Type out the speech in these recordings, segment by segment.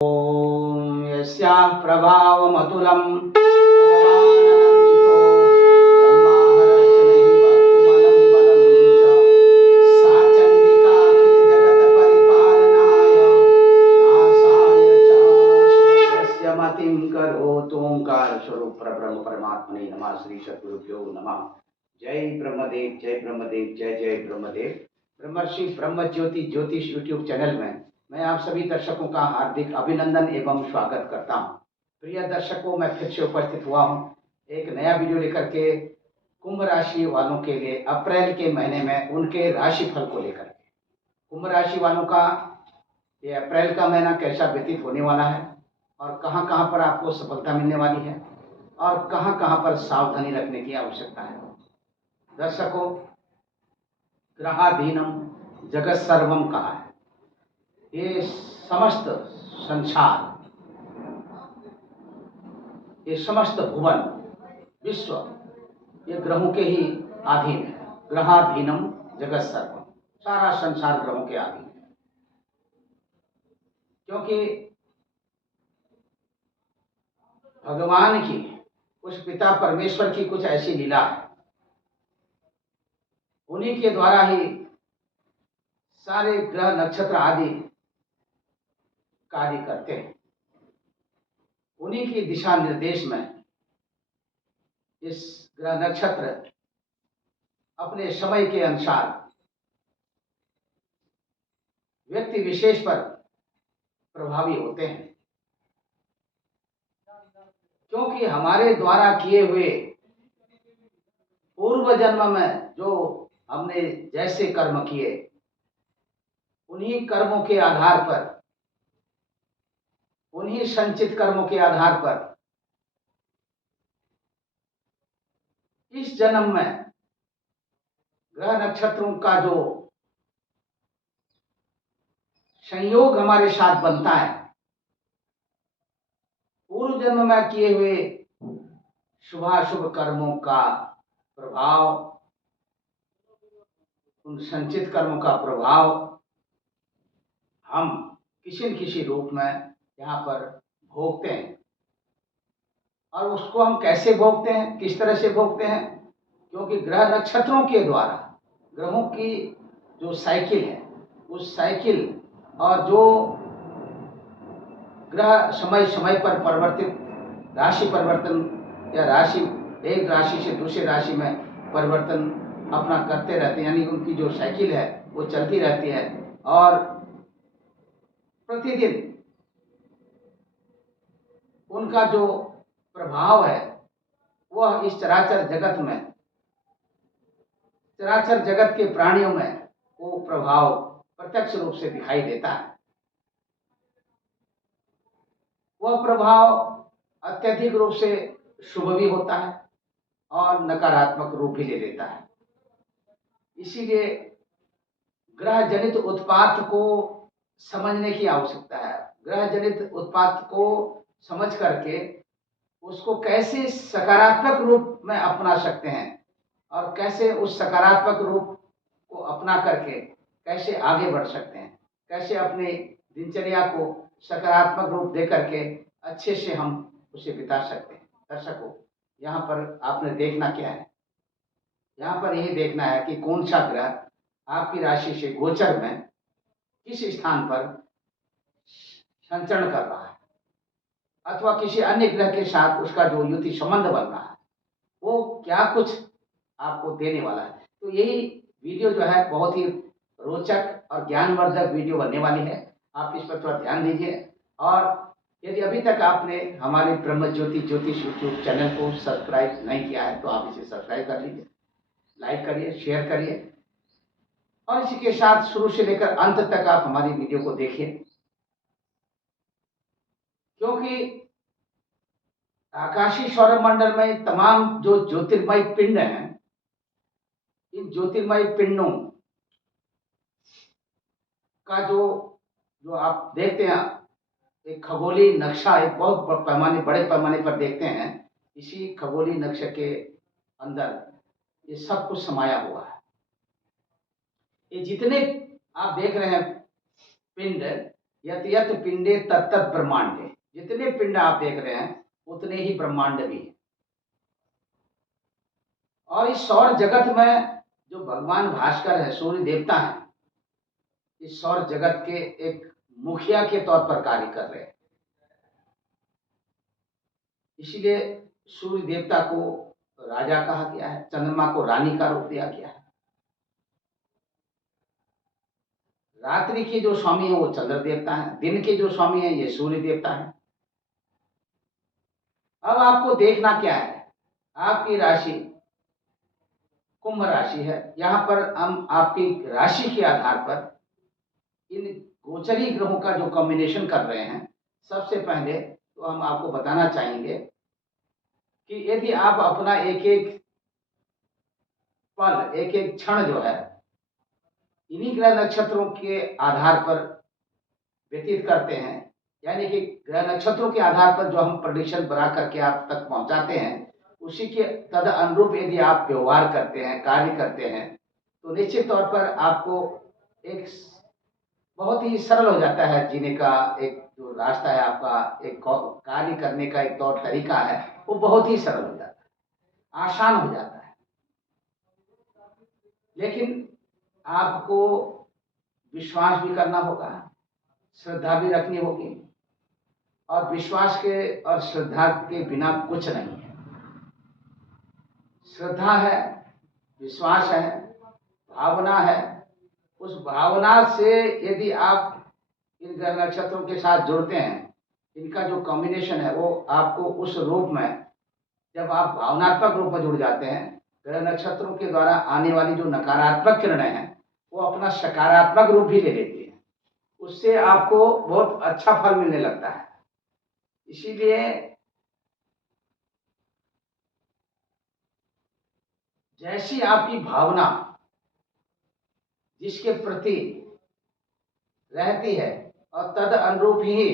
ॐ यस्याः प्रभावमतुलं भगवाननन्तो ब्रह्माहरश्च नहि वक्तुमलं बलं च सा चण्डिकाखिलजगत्परिपालनाय नासाय च शुभस्य मतिं करोतु। ओंकार स्वरूप परब्रह्म परमात्मने नमः। श्री सद्गुरुभ्यो नमः। जय ब्रह्मदेव, जय ब्रह्मदेव, जय जय ब्रह्मदेव। ब्रह्मर्षि ब्रह्मज्योति ज्योतिष यूट्यूब चैनल में मैं आप सभी दर्शकों का हार्दिक अभिनंदन एवं स्वागत करता हूं। प्रिय दर्शकों, मैं फिर से उपस्थित हुआ हूं एक नया वीडियो लेकर के कुंभ राशि वालों के लिए अप्रैल के महीने में उनके राशिफल को लेकर के। कुंभ राशि वालों का ये अप्रैल का महीना कैसा व्यतीत होने वाला है और कहां कहां पर आपको सफलता मिलने वाली है और कहां कहां पर सावधानी रखने की आवश्यकता है। दर्शकों, ग्रहाधीनम जगत सर्वम कहा है। ये समस्त संसार, ये समस्त भुवन विश्व ये ग्रहों के ही अधीन है। ग्रहाधीनम जगत सर्वम, सारा संसार ग्रहों के अधीन है। क्योंकि भगवान की, उस पिता परमेश्वर की कुछ ऐसी लीला है, उन्हीं के द्वारा ही सारे ग्रह नक्षत्र आदि कार्य करते हैं। उन्हीं की दिशा निर्देश में इस ग्रह नक्षत्र अपने समय के अनुसार व्यक्ति विशेष पर प्रभावी होते हैं। क्योंकि हमारे द्वारा किए हुए पूर्व जन्म में जो हमने जैसे कर्म किए, उन्हीं कर्मों के आधार पर, उन्हीं संचित कर्मों के आधार पर इस जन्म में ग्रह नक्षत्रों का जो संयोग हमारे साथ बनता है, पूर्व जन्म में किए हुए शुभाशुभ कर्मों का प्रभाव, उन संचित कर्मों का प्रभाव हम किसी न किसी रूप में यहाँ पर भोगते हैं। और उसको हम कैसे भोगते हैं, किस तरह से भोगते हैं? क्योंकि ग्रह नक्षत्रों के द्वारा ग्रहों की जो साइकिल है, उस साइकिल और जो ग्रह समय समय पर परिवर्तित राशि परिवर्तन या राशि एक राशि से दूसरी राशि में परिवर्तन अपना करते रहते हैं, यानी उनकी जो साइकिल है वो चलती रहती है और प्रतिदिन उनका जो प्रभाव है वह इस चराचर जगत में, चराचर जगत के प्राणियों में वो प्रभाव प्रत्यक्ष रूप से दिखाई देता है। वह प्रभाव अत्यधिक रूप से शुभ भी होता है और नकारात्मक रूप भी ले लेता है। इसीलिए ग्रह जनित उत्पात को समझने की आवश्यकता है। ग्रह जनित उत्पात को समझ करके उसको कैसे सकारात्मक रूप में अपना सकते हैं और कैसे उस सकारात्मक रूप को अपना करके कैसे आगे बढ़ सकते हैं, कैसे अपने दिनचर्या को सकारात्मक रूप दे करके अच्छे से हम उसे बिता सकते हैं। दर्शकों, यहाँ पर आपने देखना क्या है? यहाँ पर यही देखना है कि कौन सा ग्रह आपकी राशि से गोचर में किस स्थान पर संचरण कर रहा है अथवा किसी अन्य ग्रह के साथ उसका जो युति संबंध बन रहा है, वो क्या कुछ आपको देने वाला है। तो यही वीडियो जो है बहुत ही रोचक और ज्ञानवर्धक वीडियो बनने वाली है। आप इस पर थोड़ा ध्यान दीजिए और यदि अभी तक आपने हमारे ब्रह्म ज्योति ज्योतिष यूट्यूब चैनल को सब्सक्राइब नहीं किया है तो आप इसे सब्सक्राइब कर लीजिए, लाइक करिए, शेयर करिए और इसी के साथ शुरू से लेकर अंत तक आप हमारी वीडियो को देखिए। क्योंकि आकाशीय सौरमंडल में तमाम जो ज्योतिर्मय पिंड हैं, इन ज्योतिर्मय पिंडों का जो आप देखते हैं, एक खगोलीय नक्शा एक बहुत बड़े पैमाने पर देखते हैं। इसी खगोलीय नक्शे के अंदर ये सब कुछ समाया हुआ है। ये जितने आप देख रहे हैं पिंड, यत यत पिंडे तत्त ब्रह्मांडे, जितने पिंड आप देख रहे हैं उतने ही ब्रह्मांड भी है। और इस सौर जगत में जो भगवान भास्कर है, सूर्य देवता है, इस सौर जगत के एक मुखिया के तौर पर कार्य कर रहे हैं। इसीलिए सूर्य देवता को राजा कहा गया है, चंद्रमा को रानी का रूप दिया गया है। रात्रि के जो स्वामी है वो चंद्र देवता है, दिन के जो स्वामी है ये सूर्य देवता है। अब आपको देखना क्या है, आपकी राशि कुंभ राशि है। यहाँ पर हम आपकी राशि के आधार पर इन गोचरी ग्रहों का जो कॉम्बिनेशन कर रहे हैं, सबसे पहले तो हम आपको बताना चाहेंगे कि यदि आप अपना एक एक पल, एक एक क्षण जो है इन्हीं ग्रह नक्षत्रों के आधार पर व्यतीत करते हैं, यानी कि ग्रह नक्षत्रों के आधार पर जो हम प्रेडिक्शन बना करके आप तक पहुंचाते हैं, उसी के तद अनुरूप यदि आप व्यवहार करते हैं, कार्य करते हैं, तो निश्चित तौर पर आपको एक बहुत ही सरल हो जाता है जीने का एक जो रास्ता है, आपका एक कार्य करने का एक तौर तरीका है, वो बहुत ही सरल हो जाता है, आसान हो जाता है। लेकिन आपको विश्वास भी करना होगा, श्रद्धा भी रखनी होगी, और विश्वास के और श्रद्धा के बिना कुछ नहीं है। श्रद्धा है, विश्वास है, भावना है। उस भावना से यदि आप इन ग्रह नक्षत्रों के साथ जुड़ते हैं, इनका जो कॉम्बिनेशन है वो आपको उस रूप में, जब आप भावनात्मक रूप में जुड़ जाते हैं, ग्रह नक्षत्रों के द्वारा आने वाली जो नकारात्मक किरणें हैं वो अपना सकारात्मक रूप भी ले लेती है। उससे आपको बहुत अच्छा फल मिलने लगता है। इसीलिए जैसी आपकी भावना जिसके प्रति रहती है, और तद अनुरूप ही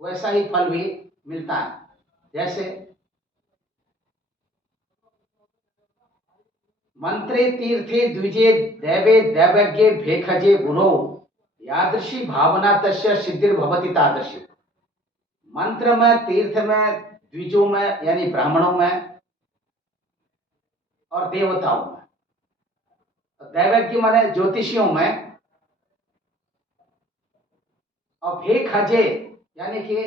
वैसा ही फल भी मिलता है। जैसे मंत्रे तीर्थे द्विजे दैवे दैवज्ञे भेखजे गुरो यादृशी भावना तस्य सिद्धिर्भवति तादृशी। मंत्र में, तीर्थ में, द्विजों में यानी ब्राह्मणों में और देवताओं में, दैवज्ञ माने ज्योतिषियों में, और भेखजे यानी कि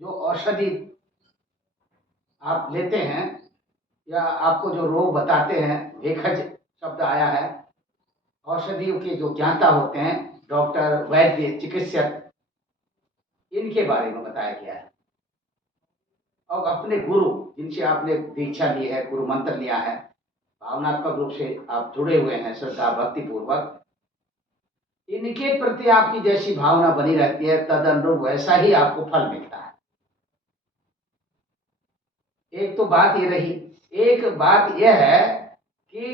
जो औषधि आप लेते हैं या आपको जो रोग बताते हैं, भेखज शब्द आया है। औषधियों के जो ज्ञाता होते हैं, डॉक्टर, वैद्य, चिकित्सक, इनके बारे में बताया गया है। और अपने गुरु जिनसे आपने दीक्षा ली है, गुरु मंत्र लिया है, भावनात्मक रूप से आप जुड़े हुए हैं श्रद्धा भक्ति पूर्वक, इनके प्रति आपकी जैसी भावना बनी रहती है, तद अनुरूप वैसा ही आपको फल मिलता है। एक तो बात ये रही। एक बात यह है कि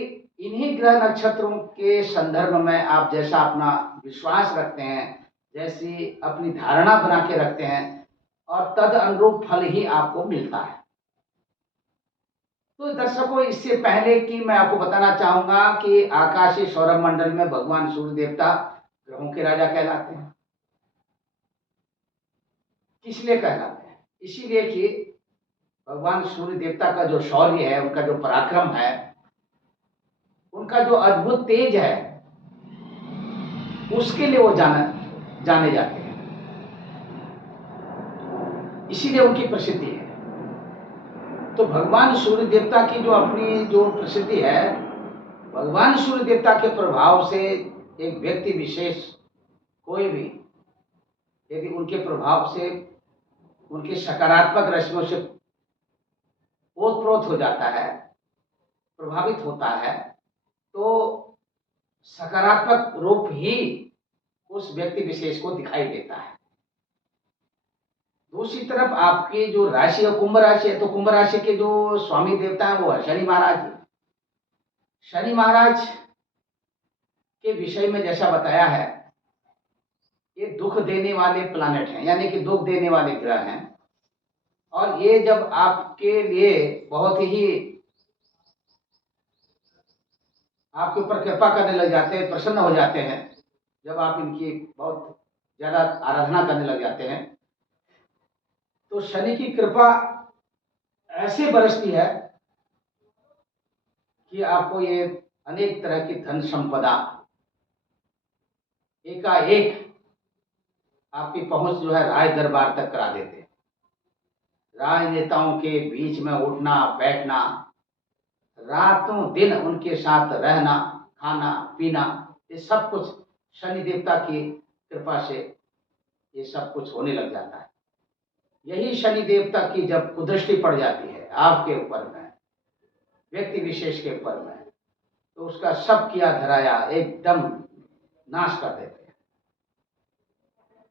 इन्हीं ग्रह नक्षत्रों के संदर्भ में आप जैसा अपना विश्वास रखते हैं, जैसी अपनी धारणा बना के रखते हैं, और तद अनुरूप फल ही आपको मिलता है। तो दर्शकों, इससे पहले कि मैं आपको बताना चाहूंगा कि आकाशीय सौरभ मंडल में भगवान सूर्य देवता ग्रहों के राजा कहलाते हैं। किस लिए कहलाते हैं? इसीलिए कि भगवान सूर्य देवता का जो शौर्य है, उनका जो पराक्रम है, उनका जो अद्भुत तेज है, उसके लिए वो जाने जाते हैं। इसीलिए उनकी प्रसिद्धि है। तो भगवान सूर्य देवता की जो अपनी जो प्रसिद्धि है, भगवान सूर्य देवता के प्रभाव से एक व्यक्ति विशेष कोई भी यदि उनके प्रभाव से, उनके सकारात्मक रश्मियों से ओतप्रोत हो जाता है, प्रभावित होता है, तो सकारात्मक रूप ही उस व्यक्ति विशेष को दिखाई देता है। दूसरी तरफ आपकी जो राशि है कुंभ राशि है, तो कुंभ राशि के जो स्वामी देवता है वो है शनि महाराज। शनि महाराज के विषय में जैसा बताया है, ये दुख देने वाले प्लैनेट हैं, यानी कि दुख देने वाले ग्रह हैं। और ये जब आपके लिए बहुत ही आपके ऊपर कृपा करने लग जाते हैं, प्रसन्न हो जाते हैं, जब आप इनकी बहुत ज़्यादा आराधना करने लग जाते हैं, तो शनि की कृपा ऐसे बरसती है कि आपको ये अनेक तरह की धन संपदा एकाएक आपकी पहुंच जो है राज दरबार तक करा देते हैं। राजनेताओं के बीच में उठना बैठना, रातों दिन उनके साथ रहना, खाना पीना, ये सब कुछ शनि देवता की कृपा से ये सब कुछ होने लग जाता है। यही शनि देवता की जब कुदृष्टि पड़ जाती है आपके ऊपर में, व्यक्ति विशेष के ऊपर में, तो उसका सब किया धराया एकदम नाश कर देते हैं।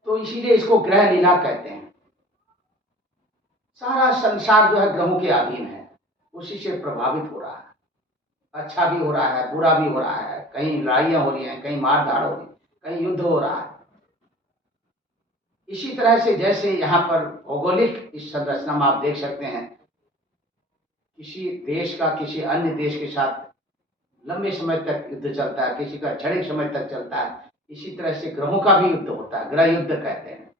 तो इसीलिए इसको ग्रह लीला कहते हैं। सारा संसार जो है ग्रहों के अधीन है, उसी से प्रभावित हो रहा है। अच्छा भी हो रहा है, बुरा भी हो रहा है, कहीं लड़ाइयाँ हो रही हैं, कहीं मारधाड़ हो रही है, कहीं युद्ध हो रहा है। इसी तरह से जैसे यहाँ पर भौगोलिक इस संरचना में आप देख सकते हैं, किसी देश का किसी अन्य देश के साथ लंबे समय तक युद्ध चलता है, किसी का क्षणिक समय तक चलता है। इसी तरह से ग्रहों का भी युद्ध होता है, ग्रह युद्ध कहते हैं।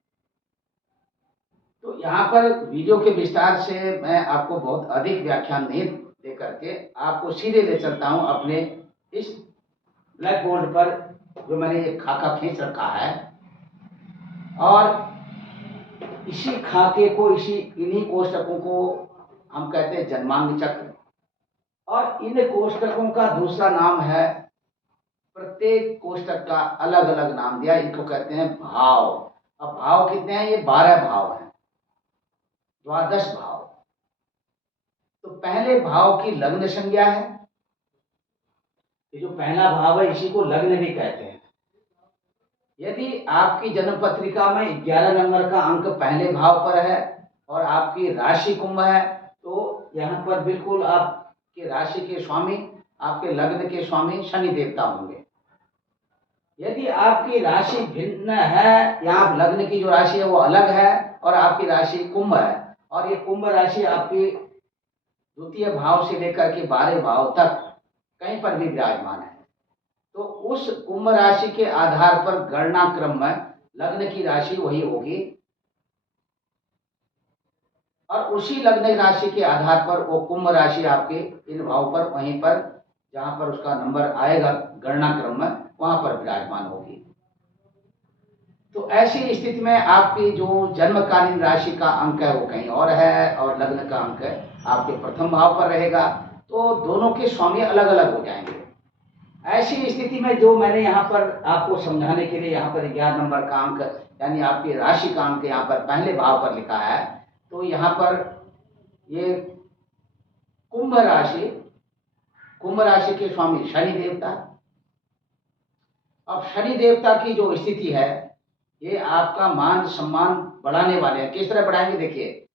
तो यहाँ पर वीडियो के विस्तार से मैं आपको बहुत अधिक व्याख्यान नहीं दे करके आपको सीधे ले चलता हूँ अपने इस ब्लैक बोर्ड पर, जो मैंने एक खाका खींच रखा है, और इसी खाके को, इन्हीं कोष्टकों को हम कहते हैं जन्मांग चक्र। और इन कोष्टकों का दूसरा नाम है, प्रत्येक कोष्टक का अलग अलग नाम दिया, इनको कहते हैं भाव। अब भाव कितने हैं? ये 12 भाव हैं, 12 भाव। तो पहले भाव की लग्न संज्ञा है, ये जो पहला भाव है इसी को लग्न भी कहते हैं। यदि आपकी जन्म पत्रिका में 11 नंबर का अंक पहले भाव पर है और आपकी राशि कुंभ है, तो यहाँ पर बिल्कुल आपके राशि के स्वामी, आपके लग्न के स्वामी शनि देवता होंगे। यदि आपकी राशि भिन्न है, या आप लग्न की जो राशि है वो अलग है और आपकी राशि कुंभ है, और ये कुंभ राशि आपकी द्वितीय भाव से लेकर के 12 भाव तक कहीं पर भी विराजमान है, तो उस कुंभ राशि के आधार पर गणना क्रम में लग्न की राशि वही होगी, और उसी लग्न राशि के आधार पर वो कुंभ राशि आपके इन भाव पर, वहीं पर जहां पर उसका नंबर आएगा गणना क्रम में, वहां पर विराजमान होगी। तो ऐसी स्थिति में आपकी जो जन्मकालीन राशि का अंक है वो कहीं और है, और लग्न का अंक है आपके प्रथम भाव पर रहेगा, तो दोनों के स्वामी अलग अलग हो जाएंगे। ऐसी स्थिति में जो मैंने यहाँ पर आपको समझाने के लिए यहाँ पर 11 नंबर का अंक, यानी आपकी राशि का अंक यहाँ पर पहले भाव पर लिखा है, तो यहाँ पर ये कुंभ राशि के स्वामी शनि देवता। अब शनि देवता की जो स्थिति है, ये आपका मान सम्मान बढ़ाने वाले हैं। किस तरह बढ़ाएंगे? देखिए,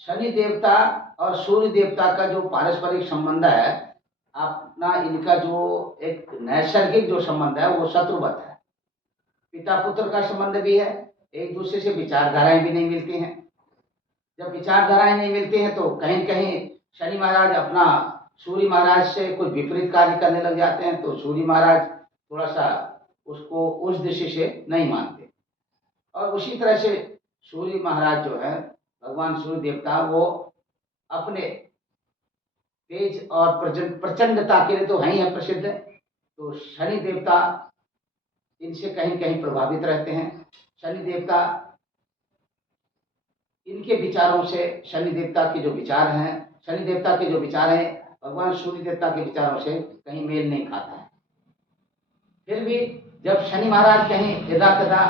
शनि देवता और सूर्य देवता का जो पारस्परिक संबंध है अपना, इनका जो एक नैसर्गिक जो संबंध है वो शत्रुवत है। पिता पुत्र का संबंध भी है, एक दूसरे से विचारधाराएं भी नहीं मिलती हैं। जब विचारधाराएं नहीं मिलती हैं तो कहीं कहीं शनि महाराज अपना सूर्य महाराज से कुछ विपरीत कार्य करने लग जाते हैं, तो सूर्य महाराज थोड़ा सा उसको उस दिशा से नहीं मानते। और उसी तरह से सूर्य महाराज जो है, भगवान सूर्य देवता, वो अपने तेज और प्रचंडता के लिए तो है ही है प्रसिद्ध, तो शनि देवता इनसे कहीं कहीं प्रभावित रहते हैं। शनि देवता, इनके विचारों से शनि देवता के जो विचार हैं, शनि देवता के जो विचार हैं भगवान सूर्य देवता के विचारों से कहीं मेल नहीं खाता है। फिर भी जब शनि महाराज कहीं यदा कदा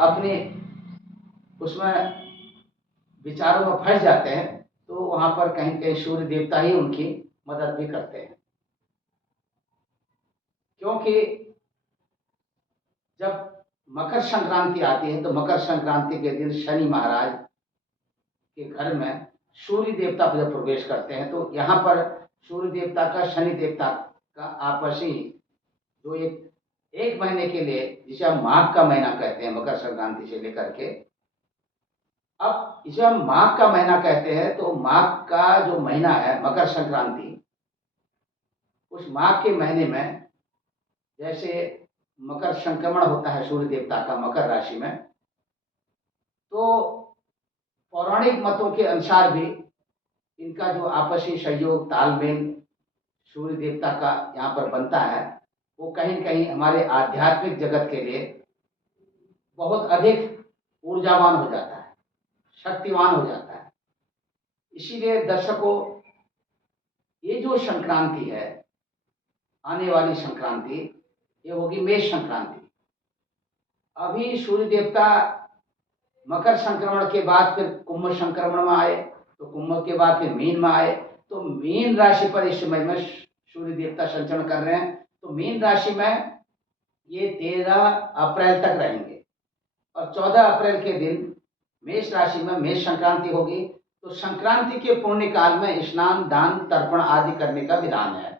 अपने उसमें विचारों में फंस जाते हैं, तो वहां पर कहीं कहीं सूर्य देवता ही उनकी मदद भी करते हैं। क्योंकि जब मकर संक्रांति आती है, तो मकर संक्रांति के दिन शनि महाराज के घर में सूर्य देवता जब प्रवेश करते हैं, तो यहाँ पर सूर्य देवता का शनि देवता का आपसी जो एक महीने के लिए, जिसे हम माघ का महीना कहते हैं, मकर संक्रांति से लेकर के, अब इसे हम माघ का महीना कहते हैं, तो माघ का जो महीना है मकर संक्रांति, उस माघ के महीने में जैसे मकर संक्रमण होता है सूर्य देवता का मकर राशि में, तो पौराणिक मतों के अनुसार भी इनका जो आपसी सहयोग तालमेल सूर्य देवता का यहाँ पर बनता है, वो कहीं कहीं हमारे आध्यात्मिक जगत के लिए बहुत अधिक ऊर्जावान हो जाता है, शक्तिवान हो जाता है। इसीलिए दर्शकों, ये जो संक्रांति है, आने वाली संक्रांति, ये होगी मेष संक्रांति। अभी सूर्य देवता मकर संक्रमण के बाद फिर कुंभ संक्रमण में आए, तो कुंभ के बाद फिर मीन में आए, तो मीन राशि पर इस समय में सूर्य देवता संचरण कर रहे हैं। तो मीन राशि में ये 13 अप्रैल तक रहेंगे और 14 अप्रैल के दिन मेष राशि में मेष संक्रांति होगी। तो संक्रांति के पुण्य काल में स्नान, दान, तर्पण आदि करने का विधान है।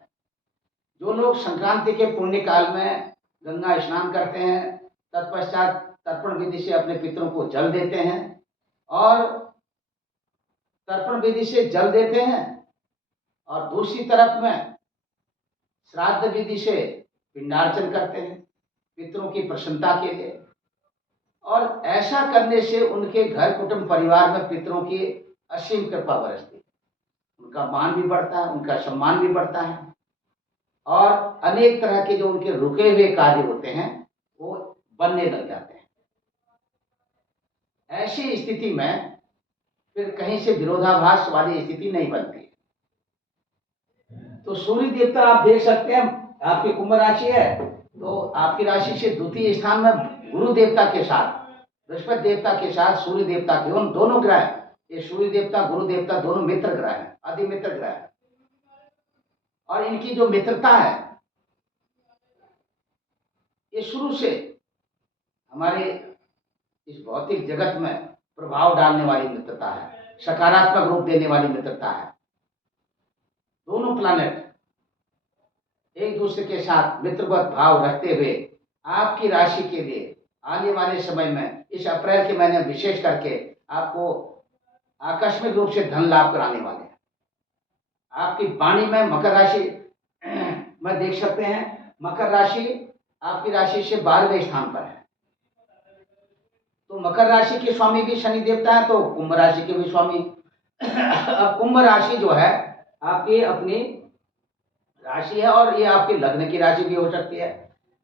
जो लोग संक्रांति के पुण्य काल में गंगा स्नान करते हैं, तत्पश्चात तर्पण विधि से अपने पितरों को जल देते हैं और तर्पण विधि से जल देते हैं, और दूसरी तरफ में श्राद्ध विधि से पिंडार्चन करते हैं पितरों की प्रसन्नता के लिए। और ऐसा करने से उनके घर कुटुंब परिवार में पितरों की असीम कृपा बरसती है, उनका मान भी बढ़ता है, उनका सम्मान भी बढ़ता है, और अनेक तरह के जो उनके रुके हुए कार्य होते हैं वो बनने लग जाते हैं। ऐसी स्थिति में फिर कहीं से विरोधाभास वाली स्थिति नहीं बनती। तो सूर्य देवता आप देख सकते हैं, आपकी कुंभ राशि है, तो आपकी राशि से द्वितीय स्थान में गुरु देवता के साथ, बृहस्पति देवता के साथ सूर्य देवता के, उन दोनों ग्रह, ये सूर्य देवता गुरु देवता दोनों मित्र ग्रह हैं, अति मित्र ग्रह हैं। और इनकी जो मित्रता है ये शुरू से हमारे इस भौतिक जगत में प्रभाव डालने वाली मित्रता है, सकारात्मक रूप देने वाली मित्रता है। दोनों प्लैनेट एक दूसरे के साथ मित्रवत भाव रखते हुए आपकी राशि के लिए आने वाले समय में इस अप्रैल के महीने विशेष करके आपको आकस्मिक रूप से धन लाभ कराने वाले हैं। आपकी वाणी में मकर राशि में देख सकते हैं, मकर राशि आपकी राशि से 12वें स्थान पर है। तो मकर राशि के स्वामी भी शनि देवता है, तो कुंभ राशि के भी स्वामी। अब कुंभ राशि जो है आपकी अपनी राशि है और ये आपके लग्न की राशि भी हो सकती है।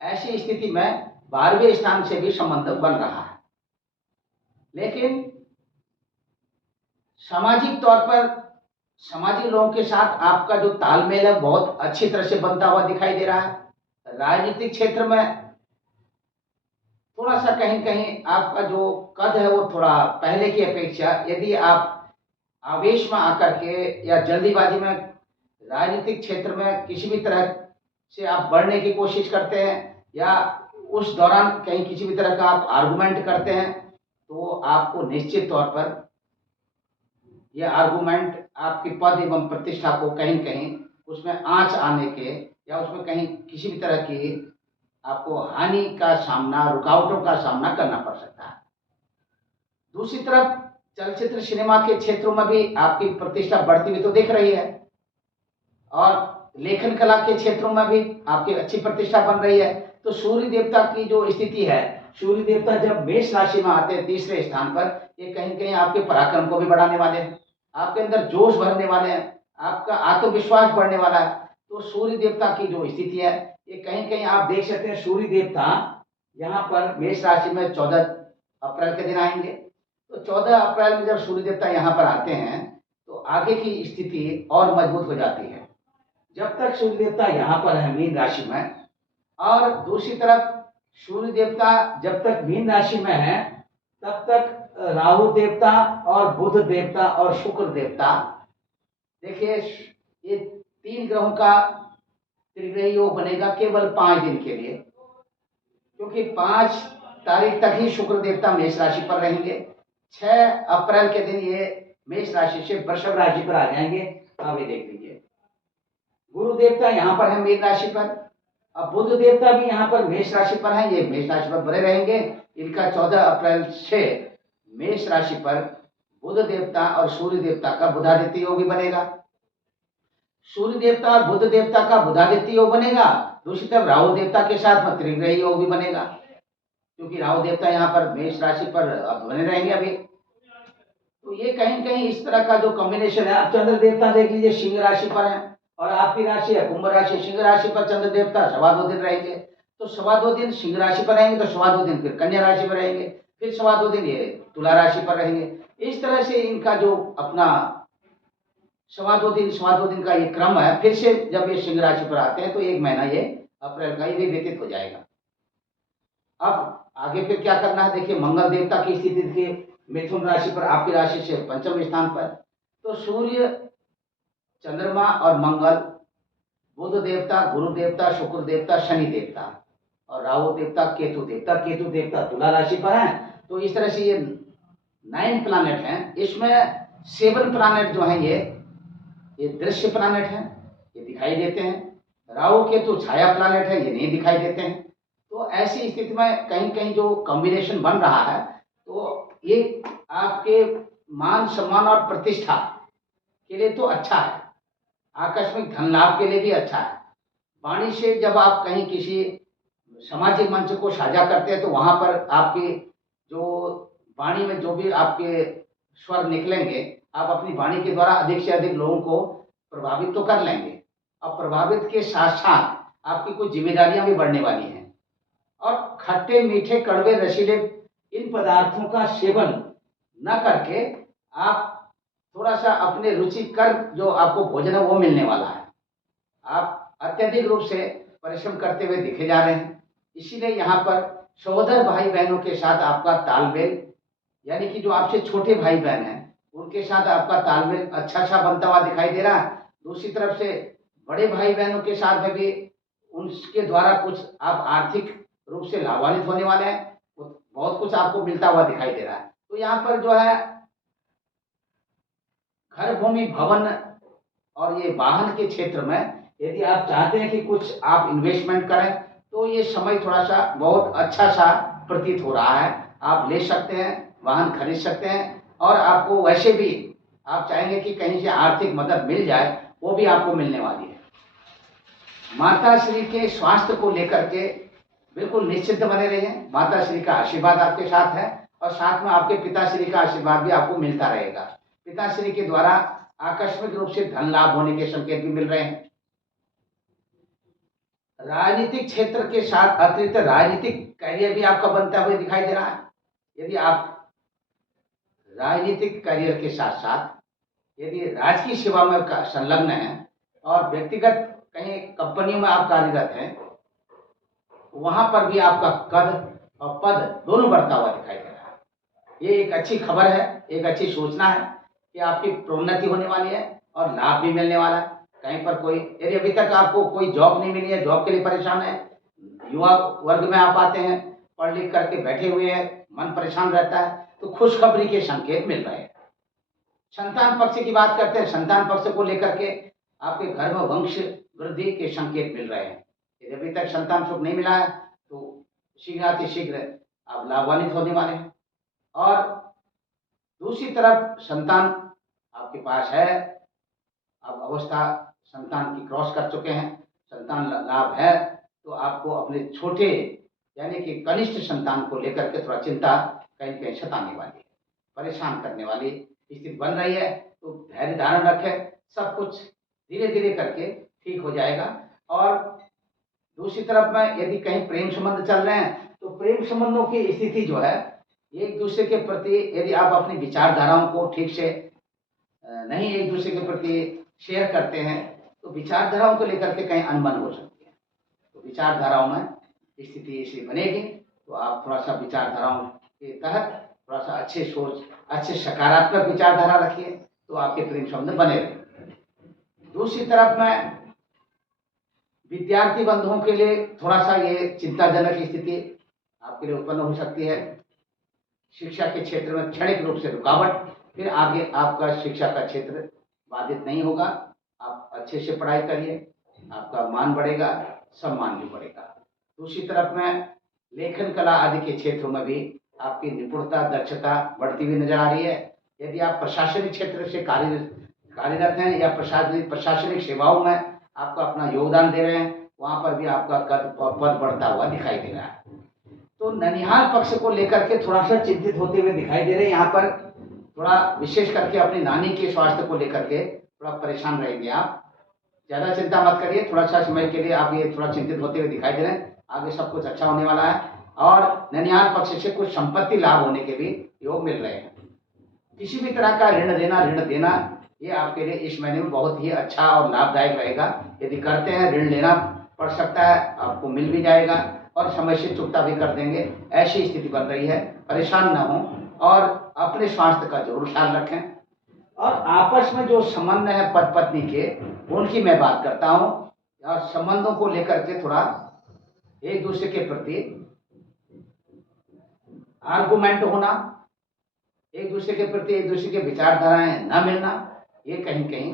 ऐसी स्थिति में 12वें स्थान से भी संबंध बन रहा है, लेकिन सामाजिक तौर पर सामाजिक लोगों के साथ आपका जो तालमेल है बहुत अच्छी तरह से बनता हुआ दिखाई दे रहा है। राजनीतिक क्षेत्र में थोड़ा सा कहीं कहीं आपका जो कद है वो थोड़ा पहले की अपेक्षा, यदि आप आवेश में आकर के या जल्दीबाजी में राजनीतिक क्षेत्र में किसी भी तरह से आप बढ़ने की कोशिश करते हैं या उस दौरान कहीं किसी भी तरह का आप आर्गुमेंट करते हैं, तो आपको निश्चित तौर पर यह आर्गुमेंट आपकी पद एवं प्रतिष्ठा को कहीं कहीं उसमें आंच आने के या उसमें कहीं किसी भी तरह की आपको हानि का सामना, रुकावटों का सामना करना पड़ सकता है। दूसरी तरफ चलचित्र सिनेमा के क्षेत्रों में भी आपकी प्रतिष्ठा बढ़ती हुई तो दिख रही है, और लेखन कला के क्षेत्रों में भी आपकी अच्छी प्रतिष्ठा बन रही है। तो सूर्य देवता की जो स्थिति है, सूर्य देवता जब मेष राशि में आते हैं 3रे स्थान पर, ये कहीं कहीं आपके पराक्रम को भी बढ़ाने वाले हैं, आपके अंदर जोश भरने वाले हैं, आपका आत्मविश्वास बढ़ने वाला है। तो सूर्य देवता की जो स्थिति है ये कहीं कहीं आप देख सकते हैं, सूर्य देवता यहाँ पर मेष राशि में 14 अप्रैल के दिन आएंगे। तो 14 अप्रैल में जब सूर्य देवता यहाँ पर आते हैं तो आगे की स्थिति और मजबूत हो जाती है। जब तक सूर्य देवता यहाँ पर है मीन राशि में, और दूसरी तरफ सूर्य देवता जब तक मीन राशि में है तब तक राहु देवता और बुध देवता और शुक्र देवता, देखिए ये 3 ग्रहों का त्रिग्रही योग बनेगा केवल 5 दिन के लिए, क्योंकि 5 तारीख तक ही शुक्र देवता मेष राशि पर रहेंगे। 6 अप्रैल के दिन ये मेष राशि से वृषभ राशि पर आ जाएंगे। आप ये देख लीजिए, गुरु देवता यहाँ पर है मीन राशि पर, अब बुध देवता भी यहाँ पर मेष राशि पर है, ये मेष राशि पर बने रहेंगे। इनका 14 अप्रैल से मेष राशि पर बुध देवता और सूर्य देवता का बुधादित्य योग भी बनेगा। सूर्य देवता और बुध देवता का बुधादित्य योग बनेगा। दूसरी तरफ राहु देवता के साथ में त्रिग्रही योग भी बनेगा, क्योंकि राहु देवता यहाँ पर मेष राशि पर अब बने रहेंगे अभी। तो ये कहीं कहीं इस तरह का जो कॉम्बिनेशन है। आप चंद्र देवता देख लीजिए सिंह राशि पर है, और आपकी राशि है कुंभ राशि। सिंह राशि पर चंद्र देवता 2.25 दिन रहेंगे, तो 2.25 दिन सिंह राशि पर रहेंगे, तो 2.25 दिन फिर कन्या राशि पर रहेंगे, फिर 2.25 दिन ये तुला राशि पर रहेंगे। इस तरह से इनका जो अपना 2.25 दिन का ये क्रम है। फिर से जब ये सिंह राशि पर आते हैं तो 1 महीना ये अप्रैल का ये व्यतीत हो जाएगा। अब आगे फिर क्या करना है, देखिए मंगल देवता की स्थिति देखिए मिथुन राशि पर, आपकी राशि से पंचम स्थान पर। तो सूर्य, चंद्रमा और मंगल, बुध देवता, गुरु देवता, शुक्र देवता, शनि देवता और राहु देवता, केतु देवता। केतु देवता तुला राशि पर है। तो इस तरह से ये 9 प्लैनेट हैं। इसमें 7 प्लैनेट जो हैं ये दृश्य प्लैनेट हैं, ये दिखाई देते हैं। राहु केतु छाया प्लैनेट है, ये नहीं दिखाई देते हैं। तो ऐसी स्थिति में कहीं कहीं जो कॉम्बिनेशन बन रहा है, तो ये आपके मान सम्मान और प्रतिष्ठा के लिए तो अच्छा है, आकस्मिक धन लाभ के लिए भी अच्छा है। वाणी से जब आप कहीं किसी सामाजिक मंच को साझा करते हैं, तो वहां पर आपकी जो वाणी में जो भी आपके स्वर निकलेंगे, आप अपनी वाणी के द्वारा अधिक से अधिक लोगों को प्रभावित तो कर लेंगे, और प्रभावित के साथ साथ आपकी कुछ जिम्मेदारियां भी बढ़ने वाली हैं। और खट्टे मीठे कड़वे रसीले इन पदार्थों का सेवन न करके आप थोड़ा सा अपने रुचिकर जो आपको भोजन है वो मिलने वाला है। आप अत्यधिक रूप से परिश्रम करते हुए दिखे जा रहे हैं, इसीलिए यहाँ पर सहोदर भाई बहनों के साथ आपका तालमेल, यानी कि जो आपसे छोटे भाई बहन हैं उनके साथ आपका तालमेल अच्छा सा बनता हुआ दिखाई दे रहा है। दूसरी तरफ से बड़े भाई बहनों के साथ में भी उनके द्वारा कुछ आप आर्थिक रूप से लाभान्वित होने वाले हैं, बहुत कुछ आपको मिलता हुआ दिखाई दे रहा है। तो यहाँ पर जो है घर, भूमि, भवन और ये वाहन के क्षेत्र में यदि आप चाहते हैं कि कुछ आप इन्वेस्टमेंट करें, तो ये समय थोड़ा सा बहुत अच्छा सा प्रतीत हो रहा है। आप ले सकते हैं, वाहन खरीद सकते हैं, और आपको वैसे भी आप चाहेंगे कि कहीं से आर्थिक मदद मिल जाए, वो भी आपको मिलने वाली है। माता श्री के स्वास्थ्य को लेकर के बिल्कुल निश्चिंत बने रहिए। माता श्री का आशीर्वाद आपके साथ है, और साथ में आपके पिताश्री का आशीर्वाद भी आपको मिलता रहेगा। पिताश्री के द्वारा आकस्मिक रूप से धन लाभ होने के संकेत भी मिल रहे हैं। राजनीतिक क्षेत्र के साथ अतिरिक्त राजनीतिक करियर भी आपका बनता हुआ दिखाई दे रहा है। यदि आप राजनीतिक करियर के साथ साथ यदि राजकीय सेवा में संलग्न हैं और व्यक्तिगत कहीं कंपनियों में आप कार्यरत हैं, वहां पर भी आपका कद और पद दोनों बढ़ता हुआ दिखाई दे रहा है। ये एक अच्छी खबर है, एक अच्छी सूचना है कि आपकी प्रोन्नति होने वाली है और लाभ भी मिलने वाला है। कहीं पर कोई, यदि अभी तक आपको कोई जॉब नहीं मिली है, जॉब के लिए परेशान है, युवा वर्ग में आप आते हैं, पढ़ लिख करके बैठे हुए हैं, मन परेशान रहता है, तो खुशखबरी के संकेत मिल रहे हैं। संतान पक्ष की बात करते हैं, संतान पक्ष को लेकर के आपके घर में वंश वृद्धि के संकेत मिल रहे हैं। यदि अभी तक संतान सुख नहीं मिला है, तो शीघ्र आप लाभान्वित होने वाले हैं। और दूसरी तरफ संतान आपके पास है, अब अवस्था संतान की क्रॉस कर चुके हैं, संतान लाभ है, तो आपको अपने छोटे यानी कि कनिष्ठ संतान को लेकर के थोड़ा चिंता कहीं कहीं सताने वाली है, परेशान करने वाली स्थिति बन रही है। तो धैर्य धारण रखें, सब कुछ धीरे धीरे करके ठीक हो जाएगा। और दूसरी तरफ में यदि कहीं प्रेम संबंध चल रहे हैं, तो प्रेम संबंधों की स्थिति जो है, एक दूसरे के प्रति यदि आप अपनी विचारधाराओं को ठीक से नहीं एक दूसरे के प्रति शेयर करते हैं, तो विचारधाराओं को लेकर के कहीं अनबन हो सकती है। तो विचारधाराओं में स्थिति इसलिए बनेगी, तो आप थोड़ा सा विचारधाराओं के तहत थोड़ा सा अच्छे सोच, अच्छे सकारात्मक विचारधारा रखिए, तो आपके प्रेम संबंध बने रहेंगे। दूसरी तरफ में विद्यार्थी बंधुओं के लिए थोड़ा सा ये चिंताजनक स्थिति आपके लिए उत्पन्न हो सकती है। शिक्षा के क्षेत्र में क्षणिक रूप से रुकावट, फिर आगे आपका शिक्षा का क्षेत्र बाधित नहीं होगा। आप अच्छे से पढ़ाई करिए, आपका मान बढ़ेगा, सम्मान भी बढ़ेगा। दूसरी तरफ में लेखन कला आदि के क्षेत्रों में भी आपकी निपुणता, दक्षता बढ़ती हुई नजर आ रही है। यदि आप प्रशासनिक क्षेत्र से कार्य कार्यरत हैं या प्रशासनिक सेवाओं में आपका अपना योगदान दे रहे हैं, वहाँ पर भी आपका कद और पद बढ़ता हुआ दिखाई दे रहा है। तो ननिहाल पक्ष को लेकर के थोड़ा सा चिंतित होते हुए दिखाई दे रहे हैं। यहाँ पर थोड़ा विशेष करके अपनी नानी के स्वास्थ्य को लेकर के थोड़ा परेशान रहेंगे आप। ज़्यादा चिंता मत करिए, थोड़ा सा समय के लिए आप ये थोड़ा चिंतित होते हुए दिखाई दे रहे हैं। आगे सब कुछ अच्छा होने वाला है और ननिहाल पक्ष से कुछ संपत्ति लाभ होने के भी योग मिल रहे हैं। किसी भी तरह का ऋण देना ये आपके लिए इस महीने में बहुत ही अच्छा और लाभदायक रहेगा। यदि करते हैं, ऋण लेना पड़ सकता है, आपको मिल भी जाएगा और समय से चुकता भी कर देंगे, ऐसी स्थिति बन रही है। परेशान ना हो और अपने स्वास्थ्य का जरूर ख्याल रखें। और आपस में जो संबंध है पति पत्नी के, उनकी मैं बात करता हूँ। और संबंधों को लेकर के थोड़ा एक दूसरे के प्रति आर्गुमेंट होना, एक दूसरे के प्रति एक दूसरे के विचारधाराएं न मिलना, ये कहीं कहीं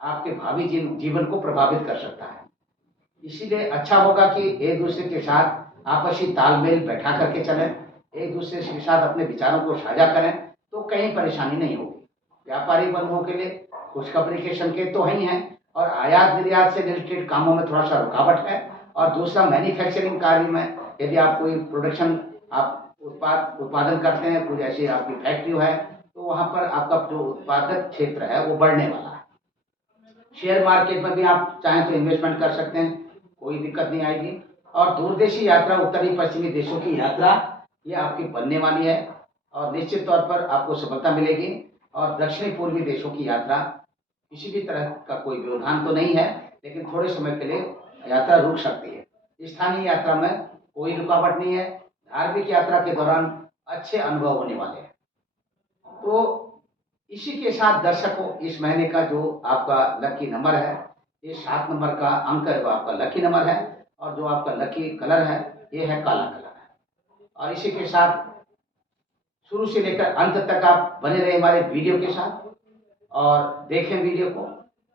आपके भावी जीवन को प्रभावित कर सकता है। इसीलिए अच्छा होगा कि एक दूसरे के साथ आपसी तालमेल बैठा करके चलें, एक दूसरे के साथ अपने विचारों को साझा करें, तो कहीं परेशानी नहीं होगी। व्यापारिक बंधुओं के लिए खुशखबरी के संकेत तो ही हैं और आयात निर्यात से रिलेटेड कामों में थोड़ा सा रुकावट है। और दूसरा, मैन्युफैक्चरिंग कार्य में यदि आप कोई प्रोडक्शन आप उत्पादन करते हैं, कुछ ऐसी आपकी फैक्ट्री है, तो वहाँ पर आपका जो उत्पादक क्षेत्र है वो बढ़ने वाला है। शेयर मार्केट में भी आप चाहें तो इन्वेस्टमेंट कर सकते हैं, कोई दिक्कत नहीं आएगी। और दूरदेशी यात्रा, उत्तरी पश्चिमी देशों की यात्रा ये आपकी बनने वाली है और निश्चित तौर पर आपको सफलता मिलेगी। और दक्षिणी पूर्वी देशों की यात्रा, किसी भी तरह का कोई व्यवधान तो नहीं है, लेकिन थोड़े समय के लिए यात्रा रुक सकती है। स्थानीय यात्रा में कोई रुकावट नहीं है। धार्मिक यात्रा के दौरान अच्छे अनुभव होने वाले हैं। तो इसी के साथ दर्शकों, इस महीने का जो आपका लकी नंबर है, ये 7 नंबर का अंक है, वो आपका लकी नंबर है। और जो आपका लकी कलर है, ये है काला कलर है। और इसी के साथ शुरू से लेकर अंत तक आप बने रहे हमारे वीडियो के साथ और देखें वीडियो को,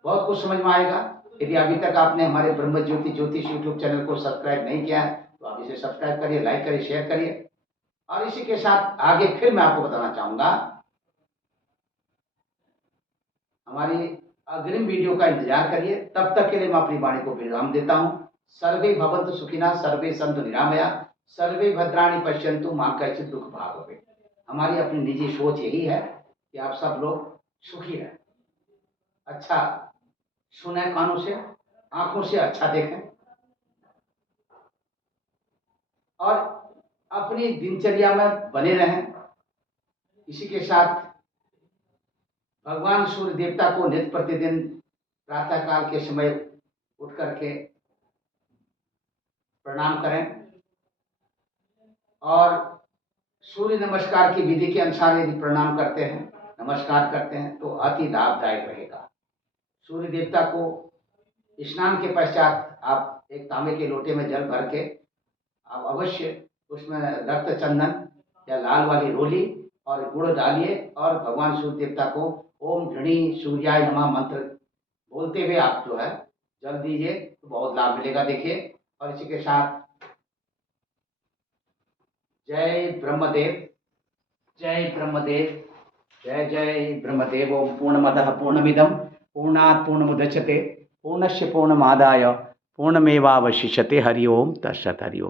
बहुत कुछ समझ में आएगा। यदि अभी तक आपने हमारे ब्रह्म ज्योति ज्योतिष यूट्यूब चैनल को सब्सक्राइब नहीं किया है, तो आप इसे सब्सक्राइब करिए, लाइक करिए, शेयर करिए। और इसी के साथ आगे फिर मैं आपको बताना चाहूँगा, हमारी अग्रिम वीडियो का इंतजार करिए। तब तक के लिए मैं अपनी वाणी को विराम देता हूँ। सर्वे भवन्तु सुखिनः, सर्वे सन्तु निरामया, सर्वे भद्राणि पश्यन्तु मा कश्चित् दुःख भाग् भवेत्। हमारी अपनी निजी सोच यही है कि आप सब लोग सुखी रहें, अच्छा सुने कानों से, आंखों से अच्छा देखें और अपनी दिनचर्या में बने रहें। इसी के साथ भगवान सूर्य देवता को नित्य प्रतिदिन प्रातः काल के समय उठ करके प्रणाम करें और सूर्य नमस्कार की विधि के अनुसार यदि प्रणाम करते हैं, नमस्कार करते हैं, तो अति लाभदायक रहेगा। सूर्य देवता को स्नान के पश्चात आप एक तांबे के लोटे में जल भर के आप अवश्य उसमें रक्त चंदन या लाल वाली रोली और गुड़ डालिए और भगवान सूर्य देवता को ओम घृणी सूर्याय नमः मंत्र बोलते हुए आप जो है जल दीजिए, तो बहुत लाभ मिलेगा। देखिए, और इसी के साथ जय ब्रह्मदेव, जय ब्रह्मदेव, जय जय ब्रह्मदेव। ओम पूर्णमदः पूर्णमिदं पूर्णात् पूर्णमुदच्यते पूर्णस्य पूर्णमादाय पूर्णमेवावशिष्यते। हरि ओम तत्सत्। हरि ओम।